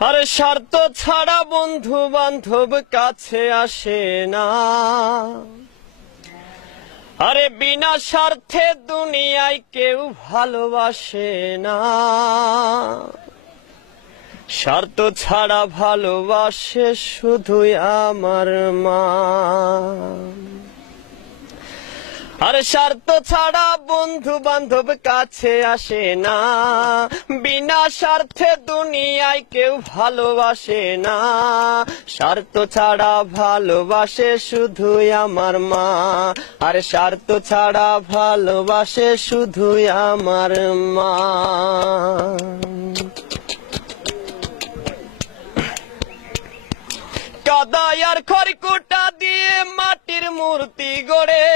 আরে স্বার্থ ছাড়া বন্ধু বান্ধব কাছে আসে না। আরে বিনা স্বার্থে দুনিয়ায় কেউ ভালোবাসে না। স্বার্থ ছাড়া ভালোবাসে শুধুই আমার মা। আর স্বার্থ ছাড়া বন্ধু বান্ধব কাছে আসে না। বিনা স্বার্থে দুনিয়ায় কেউ ভালোবাসে না। স্বার্থ ছাড়া ভালোবাসে শুধুই আমার মা। আর স্বার্থ ছাড়া ভালোবাসে শুধুই আমার মা। কাদায়ার খড়কুটা দিয়ে মাটির মূর্তি গড়ে।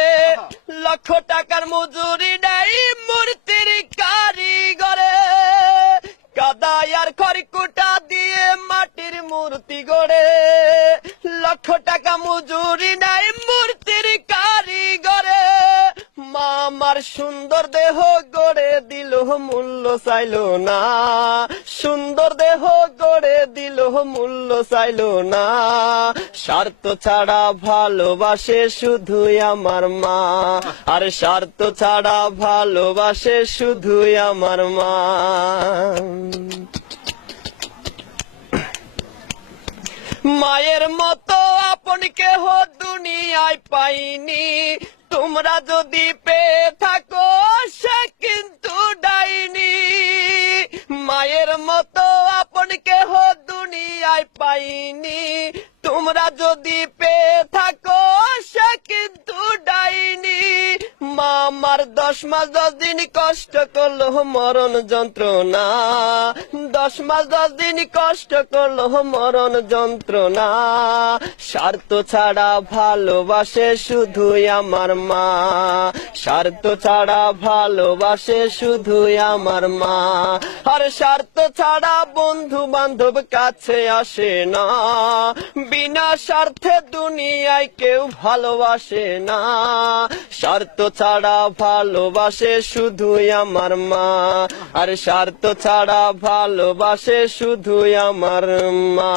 লক্ষ টাকার মজুরি নেই মূর্তির কারিগরে। কাদায়ার খড়কুটা দিয়ে মাটির মূর্তি গড়ে। লক্ষ টাকা মজুরি নেই সুন্দর দেহ গড়ে দিল, মূল্য চাইল না। সুন্দর দেহ গড়ে দিল, মূল্য চাইল না। স্বার্থ ছাড়া ভালোবাসে শুধুই আমার মা। আর স্বার্থ ছাড়া ভালোবাসে শুধুই আমার মা। মায়ের মতো আপন কেহ দুনিয়ায় পাইনি। তোমরা যদি পেয়ে থাকো যদি পেয়ে থাকো, সে কিন্তু ডাইনি। মা আমার দশ মাস দশ দিন কষ্ট করল মরণ যন্ত্রণা। দশ মাস, দশ দিন কষ্ট করল মরণ যন্ত্রণা। স্বার্থ ছাড়া ভালোবাসে শুধুই আমার মা। স্বার্থ ছাড়া ভালোবাসে শুধুই আমার মা। আর স্বার্থ ছাড়া বন্ধু বান্ধব কাছে আসে না। বিনা স্বার্থে দুনিয়ায় কেউ ভালোবাসে না। স্বার্থ ছাড়া ভালোবাসে শুধুই আমার মা। আর স্বার্থ ছাড়া ভালোবাসে শুধুই আমার মা।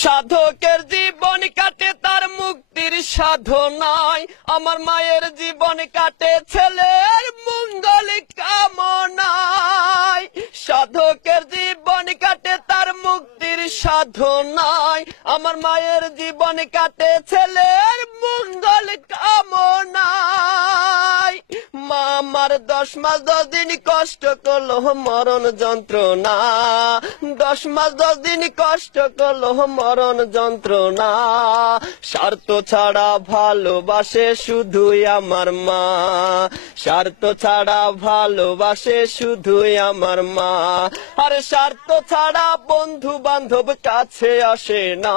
সাধকের জীবন কাটে, তার মুক্তির সাধনায় আমার মায়ের জীবন কাটে, ছেলের মঙ্গল কামনায়। সাধকের জীবন কাটে, তার মুক্তির সাধনায় আমার মায়ের জীবন কাটে, ছেলের আমার দশ মাস, দশ দিন কষ্ট করল মরণ যন্ত্রণা। দশ মাস, দশ দিন কষ্ট করল মরণ যন্ত্রণা। স্বার্থ ছাড়া ভালোবাসে শুধুই আমার মা। স্বার্থ ছাড়া ভালোবাসে শুধুই আমার মা। আর স্বার্থ ছাড়া বন্ধু বান্ধব কাছে আসে না।